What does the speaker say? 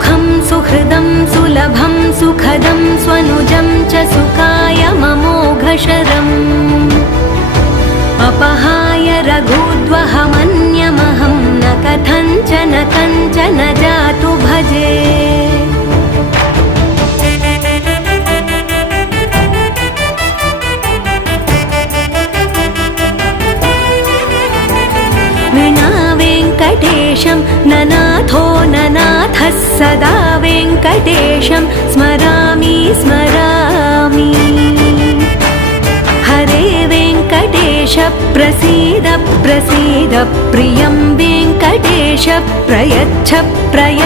सुखं सुहृदं सुलभं सुखदं स्वनुजं च सुखाय ममोघशरम् अपहाय रघुद्वहमन्यमहं न कथञ्चन कञ्चन जातु भजे। विना वेङ्कटेशं ननाथो ननाथः सदा वेङ्कटेशं स्मरामि स्मरामि। हरे वेङ्कटेश प्रसीद प्रसीद प्रियं वेङ्कटेश प्रयच्छ प्रयच्छ।